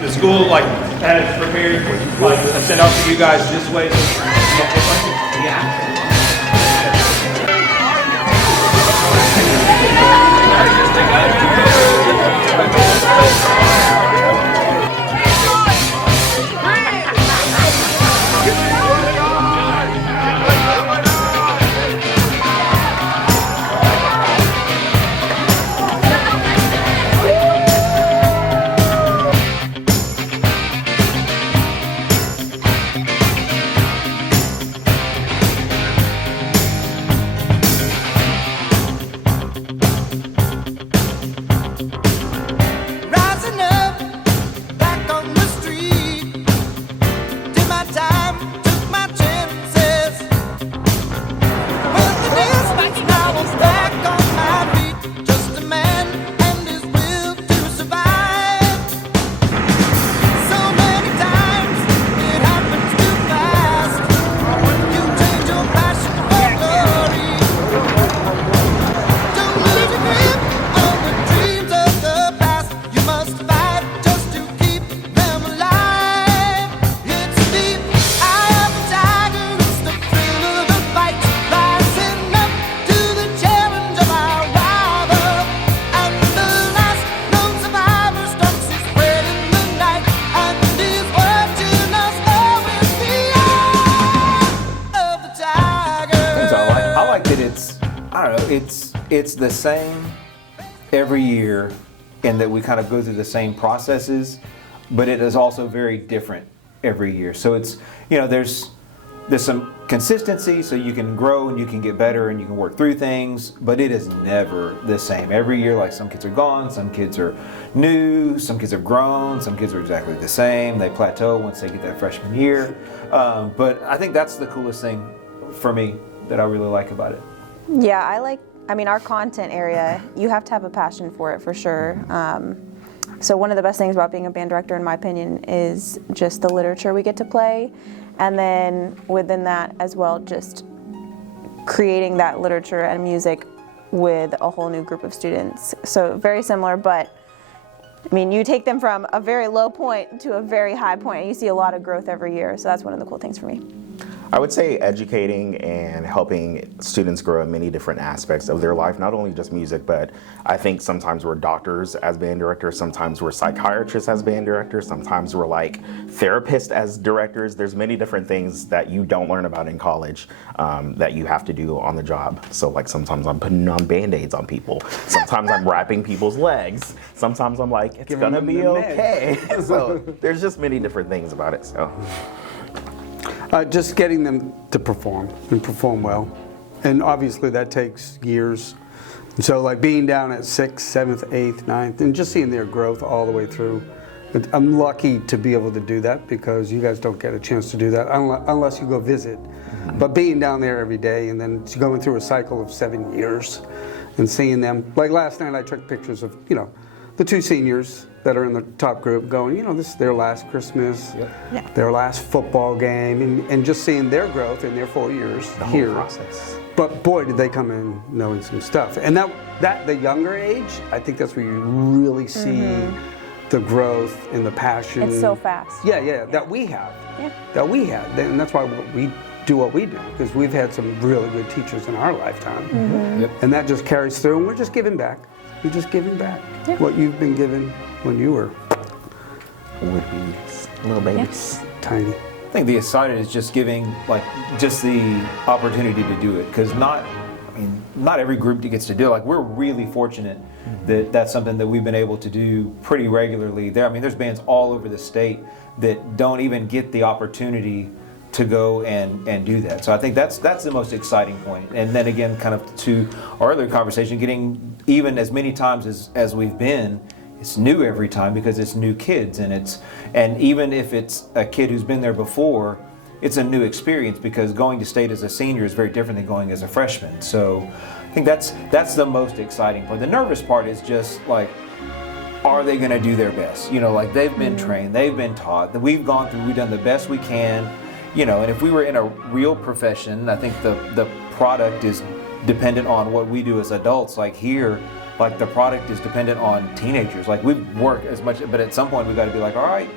The school has prepared sent out for you guys this way. Yeah. It's the same every year in that we kind of go through the same processes, but it is also very different every year. So it's, there's some consistency, so you can grow and you can get better and you can work through things, but it is never the same. Every year, like some kids are gone, some kids are new, some kids are grown, some kids are exactly the same. They plateau once they get that freshman year. But I think that's the coolest thing for me that I really like about it. Yeah, our content area, you have to have a passion for it for sure. So one of the best things about being a band director, in my opinion, is just the literature we get to play. And then within that as well, just creating that literature and music with a whole new group of students. So very similar, but you take them from a very low point to a very high point, and you see a lot of growth every year. So that's one of the cool things for me. I would say educating and helping students grow in many different aspects of their life, not only just music, but I think sometimes we're doctors as band directors, sometimes we're psychiatrists as band directors, sometimes we're therapists as directors. There's many different things that you don't learn about in college that you have to do on the job. So sometimes I'm putting on Band-Aids on people, sometimes I'm wrapping people's legs, sometimes I'm it's gonna be okay. So there's just many different things about it. So. Just getting them to perform and perform well. And obviously that takes years. And so being down at 6th, 7th, 8th, 9th, and just seeing their growth all the way through. But I'm lucky to be able to do that because you guys don't get a chance to do that unless you go visit. Mm-hmm. But being down there every day and then going through a cycle of 7 years and seeing them. Like last night I took pictures of, the 2 seniors that are in the top group going, this is their last Christmas, their last football game, and just seeing their growth in their 4 years the here. Whole process. But boy, did they come in knowing some stuff. And that the younger age, I think that's where you really see the growth and the passion. It's so fast. Yeah, that we have. Yeah. That we had. And that's why we do what we do, because we've had some really good teachers in our lifetime. Mm-hmm. Yep. And that just carries through, and we're just giving back. We're just giving back what you've been given when you were little babies. Yeah. Tiny. I think the excited is just giving just the opportunity to do it, because not every group gets to do it. We're really fortunate that that's something that we've been able to do pretty regularly. There's bands all over the state that don't even get the opportunity to go and do that. So I think that's the most exciting point. And then again, kind of to our other conversation, getting even as many times as we've been, it's new every time because it's new kids, and even if it's a kid who's been there before, it's a new experience because going to state as a senior is very different than going as a freshman. So I think that's the most exciting part. The nervous part is just are they going to do their best? They've been trained, they've been taught, that we've gone through, we've done the best we can. And if we were in a real profession, I think the product is dependent on what we do as adults. Like here, like the product is dependent on teenagers. Like we work as much, but at some point we got to be like, all right,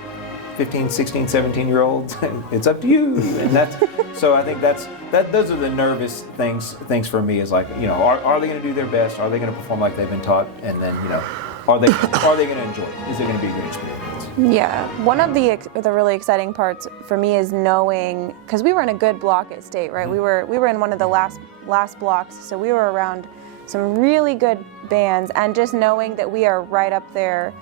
15, 16, 17-year-olds, it's up to you. And that's, so I think those are the nervous things for me is like, you know, are they going to do their best? Are they going to perform like they've been taught? And then, you know, are they going to enjoy it? Is it going to be a good experience? Yeah, one of the really exciting parts for me is knowing, because we were in a good block at State, right? We were in one of the last blocks, so we were around some really good bands, and just knowing that we are right up there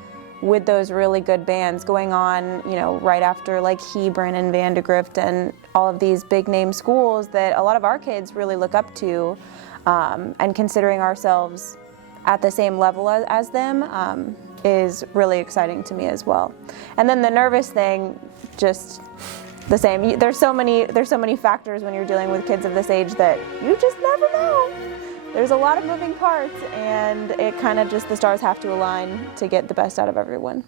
with those really good bands going on, you know, right after like Hebron and Vandegrift and all of these big name schools that a lot of our kids really look up to, and considering ourselves at the same level as them is really exciting to me as well. And then the nervous thing, just the same. There's so many factors when you're dealing with kids of this age that you just never know. There's a lot of moving parts, and it kind of just, the stars have to align to get the best out of everyone.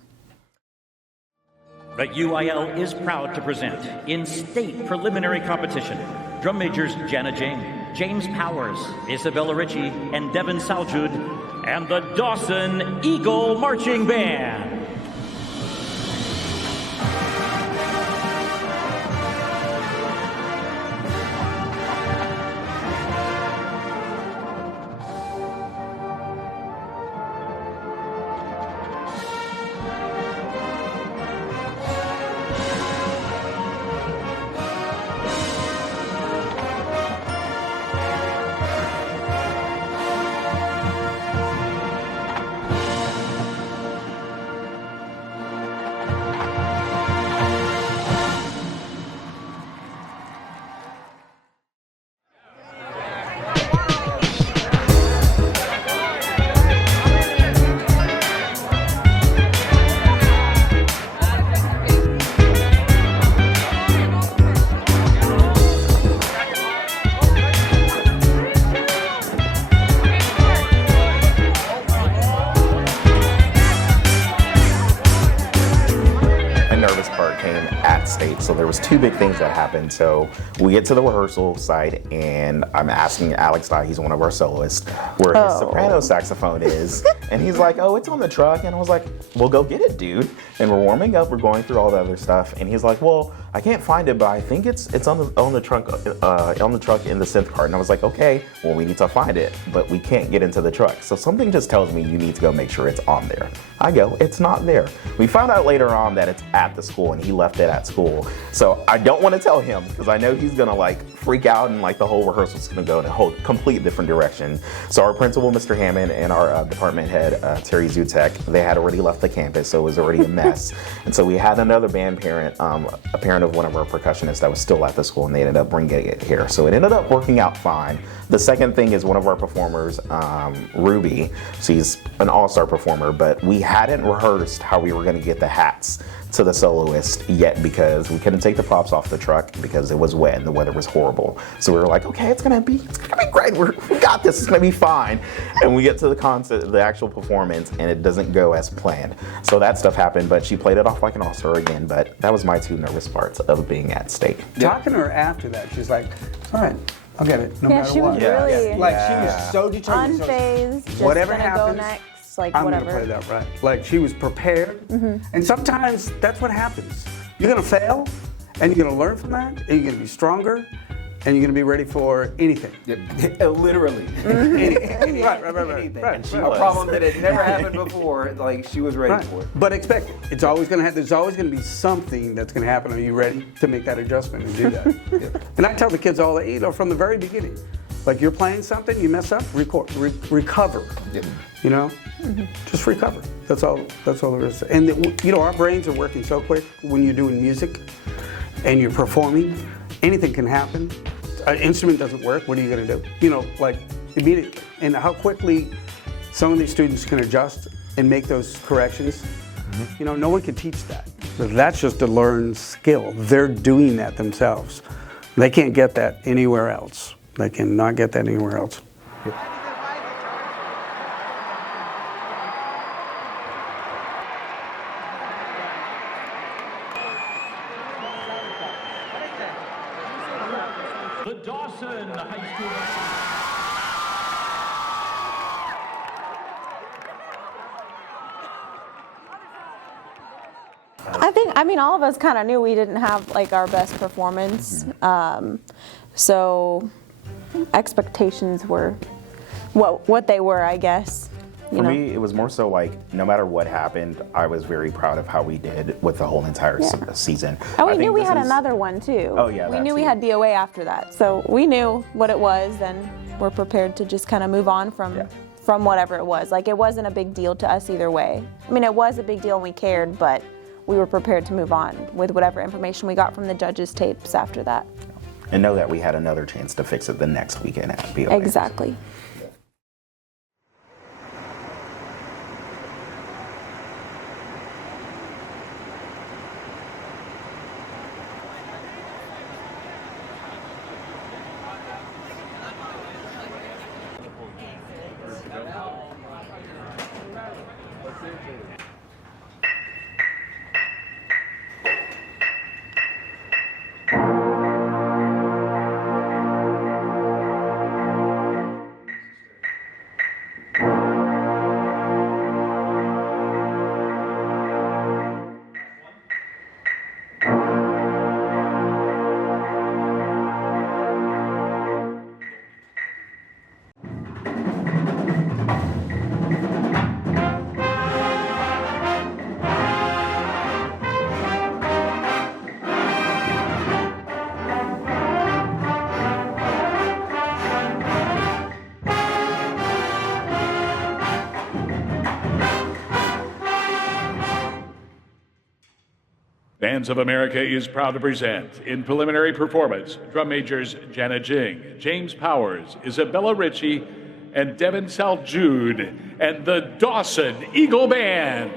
The UIL is proud to present in state preliminary competition drum majors Jana Jane, James Powers, Isabella Ritchie, and Devin Saljude, and the Dawson Eagle Marching Band. State. So there was two big things that happened. So we get to the rehearsal site and I'm asking Alex Dye, he's one of our soloists, where his soprano saxophone is. And he's like, oh, it's on the truck. And I was like, well, go get it, dude. And we're warming up, we're going through all the other stuff. And he's like, well, I can't find it, but I think it's on the truck in the synth cart. And I was like, okay, well, we need to find it, but we can't get into the truck. So something just tells me you need to go make sure it's on there. I go, it's not there. We found out later on that it's at the school and he left it at school. So I don't want to tell him because I know he's gonna like freak out and like the whole rehearsal's gonna go in a whole complete different direction. So our principal, Mr. Hammond, and our department head, Terry Zutek, they had already left the campus, so it was already a mess. And so we had another band parent, a parent of one of our percussionists that was still at the school, and they ended up bringing it here. So it ended up working out fine. The second thing is one of our performers, Ruby, she's an all-star performer, but we hadn't rehearsed how we were gonna get the hats to the soloist yet because we couldn't take the props off the truck because it was wet and the weather was horrible. So we were like, okay, it's gonna be great. We got this. It's gonna be fine. And we get to the concert, the actual performance, and it doesn't go as planned. So that stuff happened, but she played it off like an all-star again. But that was my two nervous parts of being at State. Talking to her after that, she's like, all right, I'll get it, no matter she what. was really Like she was so determined. unfazed, just whatever gonna happens, go next. Like I'm whatever. gonna play that right. Like she was prepared, and sometimes that's what happens. You're gonna fail, and you're gonna learn from that, and you're gonna be stronger, and you're gonna be ready for anything. Literally. Right. A problem that had never happened before, like she was ready for it. But expect it. It's always gonna there's always gonna be something that's gonna happen. Are you ready to make that adjustment and do that? And I tell the kids all that, from the very beginning. Like you're playing something, you mess up, recover. Yep. You know, just recover. That's all there is. And our brains are working so quick when you're doing music and you're performing. Anything can happen. An instrument doesn't work. What are you going to do? Like immediately. And how quickly some of these students can adjust and make those corrections. No one can teach that. That's just a learned skill. They're doing that themselves. They can't get that anywhere else. They cannot get that anywhere else. The Dawson High School. I mean, all of us kind of knew we didn't have like our best performance. So expectations were what they were, I guess. For me, it was more so like, no matter what happened, I was very proud of how we did with the whole entire season. And we I knew think we this had is- another one too. Oh, yeah, we that knew we too. had BOA after that, so we knew what it was, and we're prepared to just kind of move on from whatever it was. Like, it wasn't a big deal to us either way. I mean, it was a big deal and we cared, but we were prepared to move on with whatever information we got from the judges' tapes after that. And know that we had another chance to fix it the next weekend at BOA. Exactly. Bands of America is proud to present, in preliminary performance, drum majors Jana Jing, James Powers, Isabella Ritchie, and Devin Saljude, and the Dawson Eagle Band.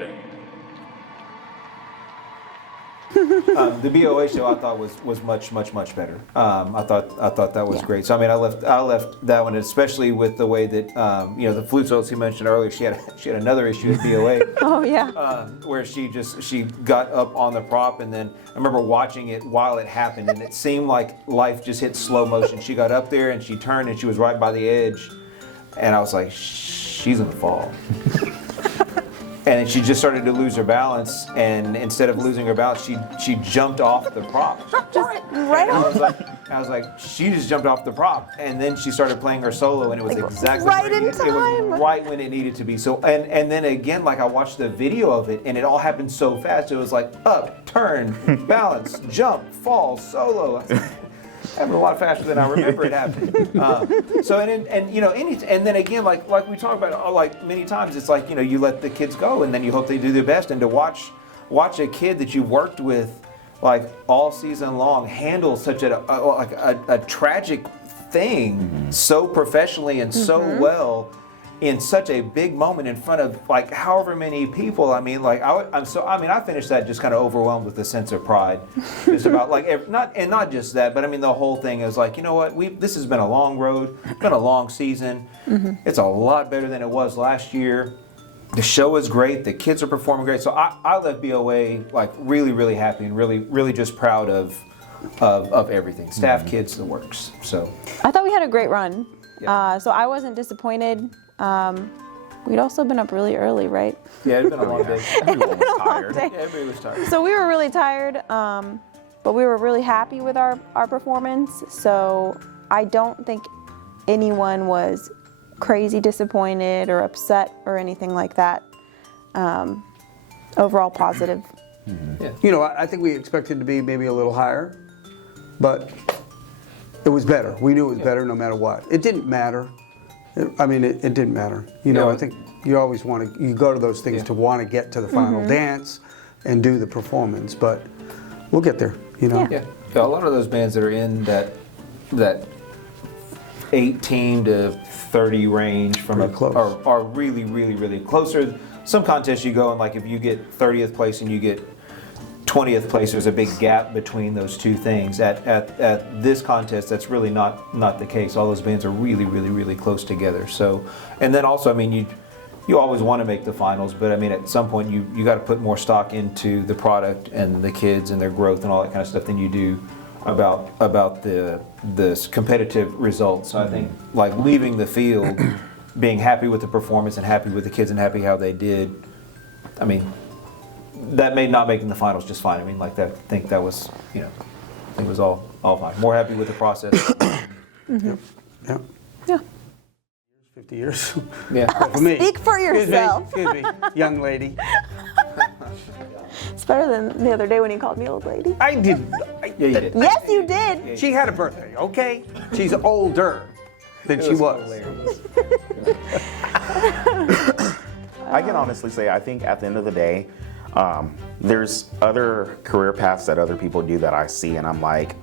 The BOA show I thought was much better. I thought that was great. So I mean, I left that one, especially with the way that the flute solos he mentioned earlier. She had another issue at BOA. Oh yeah. Where she got up on the prop, and then I remember watching it while it happened, and it seemed like life just hit slow motion. She got up there and she turned and she was right by the edge, and I was like, she's gonna fall. And she just started to lose her balance, and instead of losing her balance, she jumped off the prop. Right And on. I was like, she just jumped off the prop, and then she started playing her solo, and it was exactly right in it time. was right when it needed to be. So, and then again, like I watched the video of it, and it all happened so fast. It was like up, turn, balance, jump, fall, solo. I was like, happened a lot faster than I remember it happening. And then again, like we talk about like many times, it's like you let the kids go, and then you hope they do their best. And to watch a kid that you worked with like all season long handle such a tragic thing so professionally and so well in such a big moment in front of like however many people. I mean, like I finished that just kind of overwhelmed with a sense of pride, just about like not just that, but I mean the whole thing is like, you know what, this has been a long road, been a long season. It's a lot better than it was last year. The show is great. The kids are performing great. So I left BOA like really happy and really just proud of everything. Staff, kids, the works. So I thought we had a great run. Yeah. So I wasn't disappointed. We'd also been up really early, right? yeah, it's been a long day. Everyone was tired. Day. Yeah, everybody was tired. So we were really tired, but we were really happy with our performance. So I don't think anyone was crazy disappointed or upset or anything like that. Overall positive. Yeah. I think we expected to be maybe a little higher, but it was better. We knew it was better no matter what. It didn't matter. It didn't matter. I think you always you go to those things to want to get to the final dance and do the performance, but we'll get there, Yeah, a lot of those bands that are in that 18 to 30 range from Pretty close. are really closer. Some contests you go and like if you get 30th place and you get 20th place, there's a big gap between those two things. At this contest, that's really not the case. All those bands are really close together. So, and then also, I mean, you always want to make the finals, but I mean, at some point, you got to put more stock into the product and the kids and their growth and all that kind of stuff than you do about the competitive results. So I think like leaving the field, being happy with the performance and happy with the kids and happy how they did. I mean, that made not making the finals just fine. I mean, like that. I think that was, you know, I think it was all fine. More happy with the process. Yeah. Yeah. 50 years. Yeah. For me. Speak for yourself. Excuse me, young lady. It's better than the other day when you called me old lady. I did. Yeah, you did. Yes, you did. She had a birthday, okay? She's older than she was. I can honestly say, I think at the end of the day, there's other career paths that other people do that I see, and I'm like,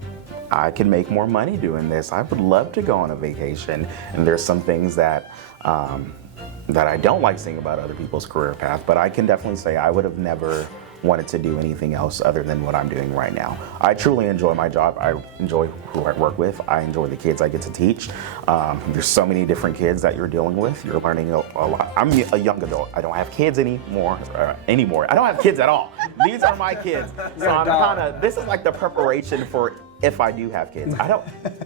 I can make more money doing this. I would love to go on a vacation. And there's some things that that I don't like seeing about other people's career path, but I can definitely say I would have never wanted to do anything else other than what I'm doing right now. I truly enjoy my job. I enjoy who I work with. I enjoy the kids I get to teach. There's so many different kids that you're dealing with. You're learning a lot. I'm a young adult. I don't have kids anymore. I don't have kids at all. These are my kids. So I'm kind of, this is like the preparation for if I do have kids.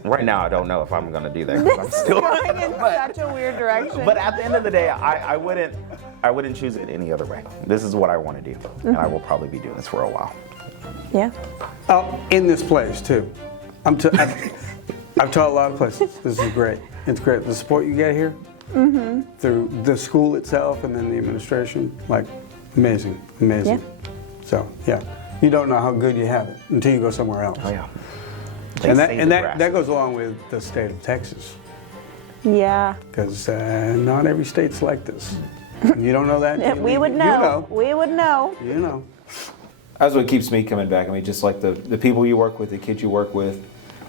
Right now I don't know if I'm gonna do that. 'Cause I'm still Going in such a weird direction. But at the end of the day, I wouldn't choose it any other way. This is what I want to do, and I will probably be doing this for a while. Yeah. In this place too. I've taught a lot of places. This is great. It's great. The support you get here through the school itself and then the administration, like amazing. Yeah. So yeah, you don't know how good you have it until you go somewhere else. Oh yeah. And that goes along with the state of Texas, Yeah. because not every state's like this. You don't know that? If we would know. We would know. You know. That's what keeps me coming back. I mean, just like the people you work with, the kids you work with,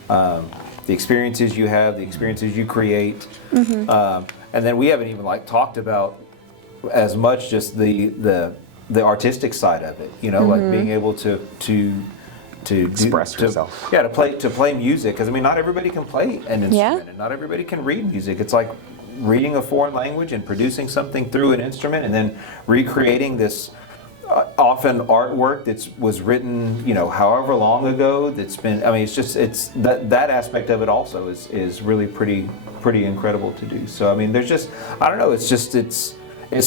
the experiences you have, the experiences you create, and then we haven't even like talked about as much just the artistic side of it. You know, like being able to Express yourself. Yeah, to play music, because I mean, not everybody can play an instrument, and not everybody can read music. It's like reading a foreign language and producing something through an instrument, and then recreating this often artwork that was written, you know, however long ago. That's been. I mean, it's that aspect of it also is really pretty incredible to do. So I mean, there's just, I don't know. It's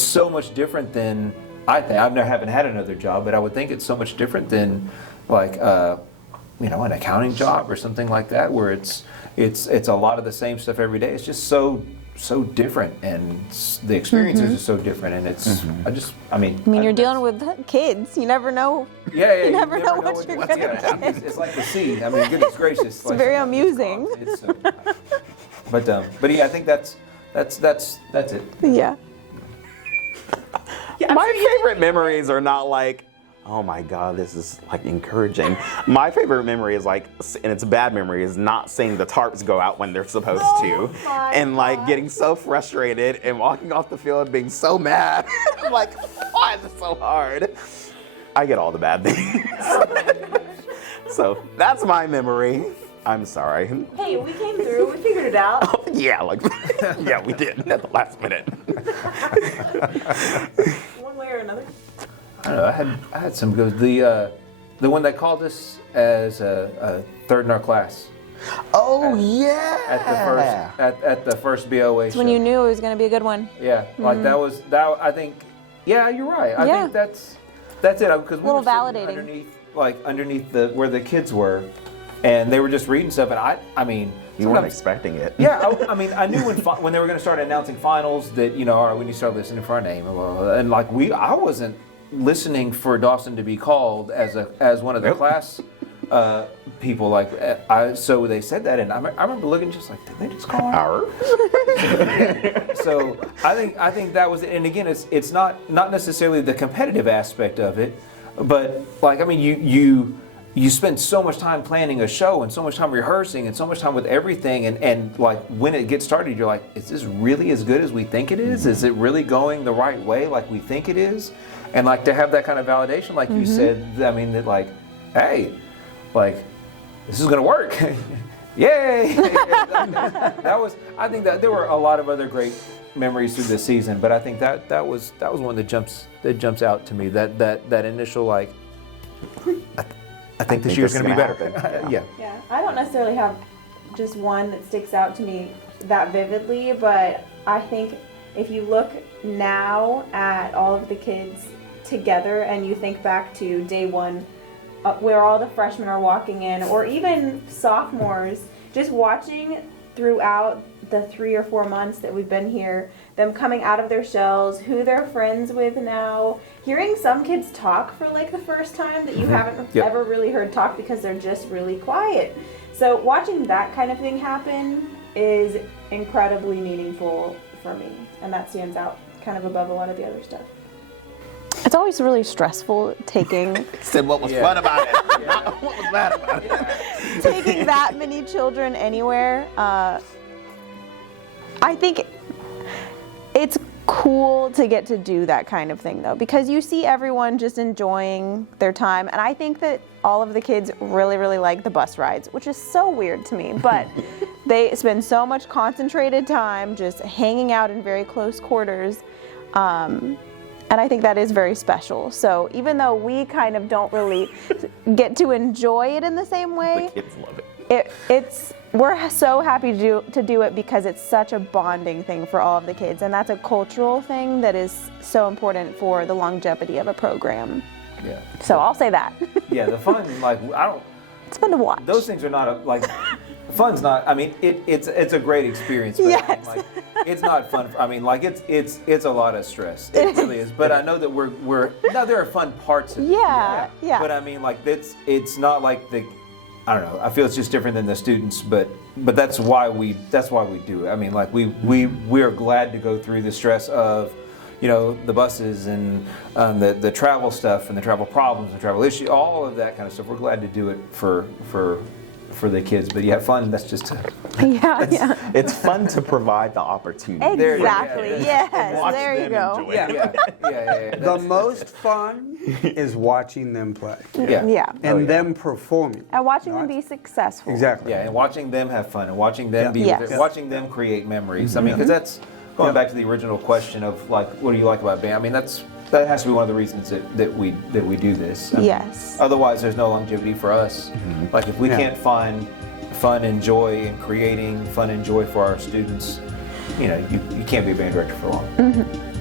so much different than, I think. Haven't had another job, but I would think it's so much different than like you know, an accounting job or something like that, where it's a lot of the same stuff every day. It's just so different, and the experiences are so different, and it's I mean you're dealing with kids. You never know. Yeah, You never know what you're gonna get. It's like the sea. I mean, goodness gracious. It's very amusing. But yeah, I think that's it. Yeah. My favorite memories are not like, oh my God, this is like encouraging. My favorite memory is like, and it's a bad memory, is not seeing the tarps go out when they're supposed to. And like getting so frustrated and walking off the field being so mad. I'm like, why is it so hard? I get all the bad things. So that's my memory. I'm sorry. Hey, we came through. We figured it out. Yeah, like, yeah, we did at the last minute. One way or another. I don't know. I had some good. The one that called us as a third in our class Oh yeah. at the first BOA show. When you knew it was going to be a good one. Yeah, like that. I think. Yeah, you're right. I think that's it. Because we Little were sitting validating. underneath where the kids were, and they were just reading stuff, and I mean. You weren't expecting it. Yeah, I mean, I knew when they were going to start announcing finals that, you know, all right, when you start listening for our name, and like I wasn't listening for Dawson to be called as one of the class people. Like so they said that, and I remember looking just like, did they just call our? So I think that was it. And again, it's not necessarily the competitive aspect of it, but like, I mean, you spend so much time planning a show and so much time rehearsing and so much time with everything, and like when it gets started, you're like, is this really as good as we think it is? Is it really going the right way like we think it is? And like to have that kind of validation, like you said, I mean, that like, hey, like this is gonna work. Yay! That was, I think that there were a lot of other great memories through this season, but I think that was one that jumps out to me. That initial like, I think this year's going to be better. Yeah. Yeah, I don't necessarily have just one that sticks out to me that vividly, but I think if you look now at all of the kids together and you think back to day one, where all the freshmen are walking in, or even sophomores, just watching throughout the 3 or 4 months that we've been here, them coming out of their shells, who they're friends with now, hearing some kids talk for like the first time that you haven't Yep. ever really heard talk because they're just really quiet. So watching that kind of thing happen is incredibly meaningful for me, and that stands out kind of above a lot of the other stuff. It's always really stressful taking Said what was fun about it, not what was bad about it. taking that many children anywhere. I think it's cool to get to do that kind of thing though, because you see everyone just enjoying their time, and I think that all of the kids really, really like the bus rides, which is so weird to me, but they spend so much concentrated time just hanging out in very close quarters. And I think that is very special. So even though we kind of don't really get to enjoy it in the same way, The kids love it. we're so happy to do it because it's such a bonding thing for all of the kids, and that's a cultural thing that is so important for the longevity of a program. Yeah. So I'll say that. Yeah, the fun, like, I don't, It's fun to watch. those things are not, like, fun's not, I mean, it's a great experience, but I mean, Yes. like, it's not fun, I mean, like, it's a lot of stress, it really is, but I know that no, there are fun parts of it. Yeah. But I mean, like, it's not like I don't know, I feel it's just different than the students, but that's why we do it. I mean, like, we are glad to go through the stress of, you know, the buses and the travel stuff and the travel problems and travel issues, all of that kind of stuff. We're glad to do it for the kids, but yeah, fun, that's just Yeah. It's fun to provide the opportunity. There you go. Exactly. Yeah. Yes. Watch There you them go. enjoy yeah. The most fun is watching them play Yeah. and them performing. And watching them be successful. Exactly. Yeah, and watching them have fun and watching them be Yes. with it, watching them create memories. I mean, because that's going back to the original question of, like, what do you like about band? I mean, that has to be one of the reasons that we do this. I mean, Yes. otherwise, there's no longevity for us. Like, if we can't find fun and joy in creating fun and joy for our students, you know, you can't be a band director for long.